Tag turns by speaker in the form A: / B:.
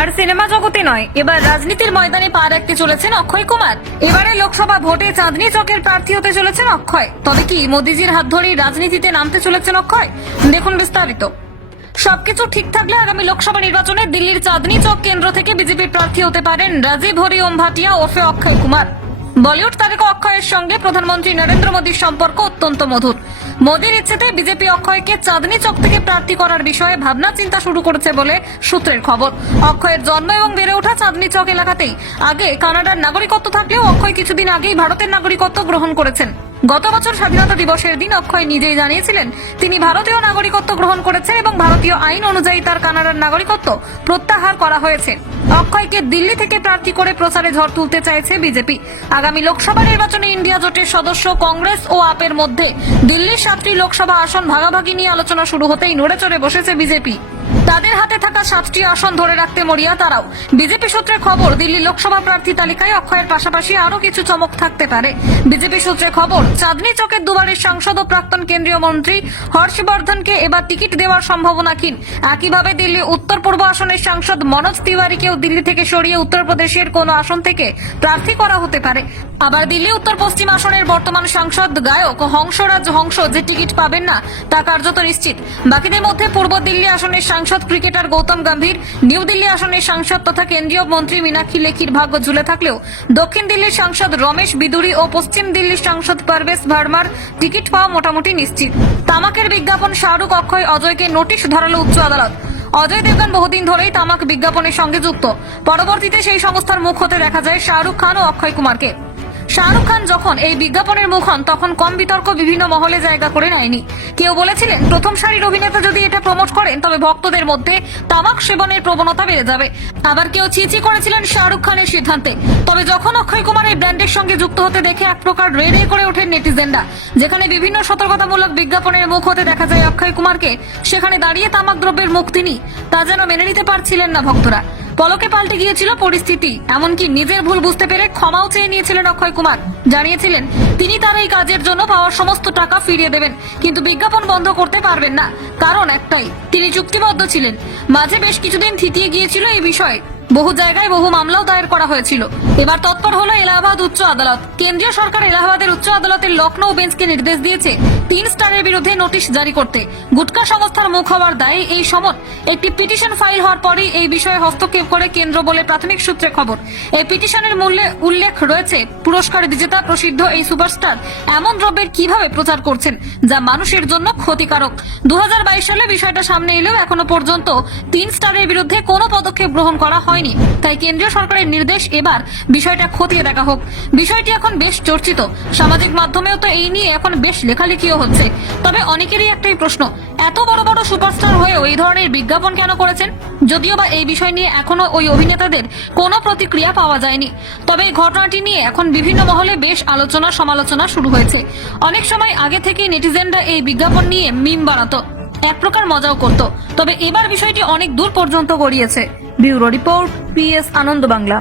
A: আর cinema জগতে নয়। এবার রাজনীতির ময়দানে পা রাখতে চলেছেন অক্ষয় কুমার। এবারে লোকসভা ভোটে চাঁদনি চকের প্রার্থী হতে চলেছেন অক্ষয়। তবে কি মোদিজির হাত ধরেই রাজনীতিতে নামতে চলেছেন অক্ষয়? দেখুন বিস্তারিত। সবকিছু ঠিক থাকলে আগামী লোকসভা নির্বাচনে দিল্লির চাঁদনি চক কেন্দ্র থেকে বিজেপির প্রার্থী হতে পারেন রাজীব হরি, ওম ভাটিয়া ওরফে অক্ষয় কুমার। বলিউড তারকা অক্ষয়ের সঙ্গে প্রধানমন্ত্রী নরেন্দ্র মোদীর সম্পর্ক অত্যন্ত মধুর। মোদীর ইচ্ছেতে বিজেপি অক্ষয়কে চাঁদনি চক থেকে প্রার্থী করার বিষয়ে ভাবনা চিন্তা শুরু করেছে বলে সূত্রের খবর। অক্ষয়ের জন্ম এবং বেড়ে ওঠা চাঁদনি চক এলাকাতেই। আগে কানাডার নাগরিকত্ব থাকলেও অক্ষয় কিছুদিন আগেই ভারতের নাগরিকত্ব গ্রহণ করেছেন। গত বছর স্বাধীনতা দিবসের দিন অক্ষয় নিজেই জানিয়েছিলেন, তিনি ভারতীয় নাগরিকত্ব গ্রহণ করেছেন এবং ভারতীয় আইন অনুযায়ী তার কানাডার নাগরিকত্ব প্রত্যাহার করা হয়েছে। অক্ষয়কে দিল্লি থেকে প্রার্থী করে প্রচারে ঝড় তুলতে চাইছে বিজেপি। আগামী লোকসভা নির্বাচনে ইন্ডিয়া জোটের সদস্য কংগ্রেস ও আপের মধ্যে দিল্লির সাতটি লোকসভা আসন ভাগাভাগি নিয়ে আলোচনা শুরু হতেই নড়ে চড়ে বসেছে বিজেপি। তাদের হাতে থাকা সাতটি আসন ধরে রাখতে মরিয়া তারাও। বিজেপি সূত্রে খবর, দিল্লি লোকসভা প্রার্থী তালিকায় অক্ষয়ের পাশাপাশি আরও কিছু চমক থাকতে পারে। বিজেপি সূত্রে খবর, চাঁদনি চকের দুবারের সাংসদ ও প্রাক্তন কেন্দ্রীয় মন্ত্রী হর্ষবর্ধনকে এবার টিকিট দেওয়ার সম্ভাবনা ক্ষীণ। একইভাবে দিল্লি উত্তর পূর্ব আসনের সাংসদ মনোজ তিওয়ারিকেও দিল্লি থেকে সরিয়ে উত্তরপ্রদেশের কোনো আসন থেকে প্রার্থী করা হতে পারে। আবার দিল্লি উত্তর পশ্চিম আসনের বর্তমান সাংসদ, গায়ক, হংসরাজ হংস যে টিকিট পাবেন না, তা কার্যত নিশ্চিত। বাকিদের মধ্যে পূর্ব দিল্লি আসনের সাংসদ ক্রিকেটার গৌতম গম্ভীর, নিউ দিল্লি আসনের সাংসদ তথা কেন্দ্রীয় মন্ত্রী মীনাক্ষী লেখির ভাগ্য ঝুলে থাকলেও দক্ষিণ দিল্লির সাংসদ রমেশ বিদুরি ও পশ্চিম দিল্লির সাংসদ পারভেজ ভার্মার টিকিট পাওয়া মোটামুটি নিশ্চিত। তামাকের বিজ্ঞাপন শাহরুখ অক্ষয় অজয়কে নোটিশ ধরালো উচ্চ আদালত। অজয় দেবগান বহুদিন ধরেই তামাক বিজ্ঞাপনের সঙ্গে যুক্ত। পরবর্তীতে সেই সংস্থার মুখ হতে দেখা যায় শাহরুখ খান ও অক্ষয় কুমারকে। শাহরুখ খান যখন এই বিজ্ঞাপনের মুখ হন, তখন কম বিতর্ক বিভিন্ন মহলে জায়গা করে নেয়নি। কেউ বলেছিলেন, প্রথম সারির অভিনেতা যদি এটা প্রমোট করেন, তবে ভক্তদের মধ্যে তামাক সেবনের প্রবণতা বেড়ে যাবে। আবার কেউ চিচি করেছিলেন শাহরুখ খানের সিদ্ধান্তে। তবে যখন অক্ষয় কুমার এই ব্র্যান্ডের সঙ্গে যুক্ত হতে দেখে এক প্রকার রে রে করে ওঠেন নেটিজেনরা, যেখানে বিভিন্ন সতর্কতামূলক বিজ্ঞাপনের মুখ হতে দেখা যায় অক্ষয় কুমারকে, সেখানে দাঁড়িয়ে তামাক দ্রব্যের মুখ তিনি। তা যেন মেনে নিতে পারছিলেন না ভক্তরা। পলকে পাল্টে গিয়েছিল পরিস্থিতি। এমনকি নিজের ভুল বুঝতে পেরে ক্ষমাও চেয়ে নিয়েছিলেন অক্ষয় কুমার। জানিয়েছিলেন, তিনি তার এই কাজের জন্য পাওয়ার সমস্ত টাকা ফিরিয়ে দেবেন, কিন্তু বিজ্ঞাপন বন্ধ করতে পারবেন না। কারণ একটাই, তিনি চুক্তিবদ্ধ ছিলেন। মাঝে বেশ কিছুদিন থিতিয়ে গিয়েছিল এই বিষয়ে। বহু জায়গায় বহু মামলাও দায়ের করা হয়েছিল। এবার তৎপর হলো এলাহাবাদ উচ্চ আদালত। কেন্দ্রীয় সরকার এলাহাবাদের উচ্চ আদালতের লখনৌ বেঞ্চকে নির্দেশ দিয়েছে তিন স্টারের বিরুদ্ধে নোটিশ জারি করতে। গুটকা সংস্থার মুখ হওয়ার দায়ে এই সমন একটি পিটিশন ফাইল হওয়ার পরেই এই বিষয়ে হস্তক্ষেপ করে কেন্দ্র বলে প্রাথমিক সূত্রে খবর। এই পিটিশনের মূল্যে উল্লেখ রয়েছে, পুরস্কার বিজেতা প্রসিদ্ধ এই সুপারস্টার এমন দ্রব্যের কীভাবে প্রচার করছেন যা মানুষের জন্য ক্ষতিকারক। দু হাজার বাইশ সালে বিষয়টা সামনে এলেও এখনও পর্যন্ত তিন স্টারের বিরুদ্ধে কোনো পদক্ষেপ গ্রহণ করা হয়নি। তাই কেন্দ্রীয় সরকারের নির্দেশ এবার বিষয়টা খতিয়ে দেখা হোক। বিষয়টি এখন বেশ চর্চিত। সামাজিক মাধ্যমেও তো এই নিয়ে এখন বেশ লেখালেখিও হচ্ছে। তবে অনেকেরই একটাই প্রশ্ন, এত বড় বড় সুপারস্টার হয়েও এই ধরনের বিজ্ঞাপন কেন করেছেন? যদিও বা এই বিষয় নিয়ে এখনও ওই অভিনেতাদের কোনো প্রতিক্রিয়া পাওয়া যায়নি। তবে এই ঘটনাটি নিয়ে এখন বিভিন্ন মহলে বেশ আলোচনা সমালোচনা শুরু হয়েছে। অনেক সময় আগে থেকেই নেটিজেনরা এই বিজ্ঞাপন নিয়ে মিম বানাতো। এক প্রকার মজাও করত। তবে এবার বিষয়টি অনেক দূর পর্যন্ত গড়িয়েছে।
B: Bureau report, PS Ananda Bangla.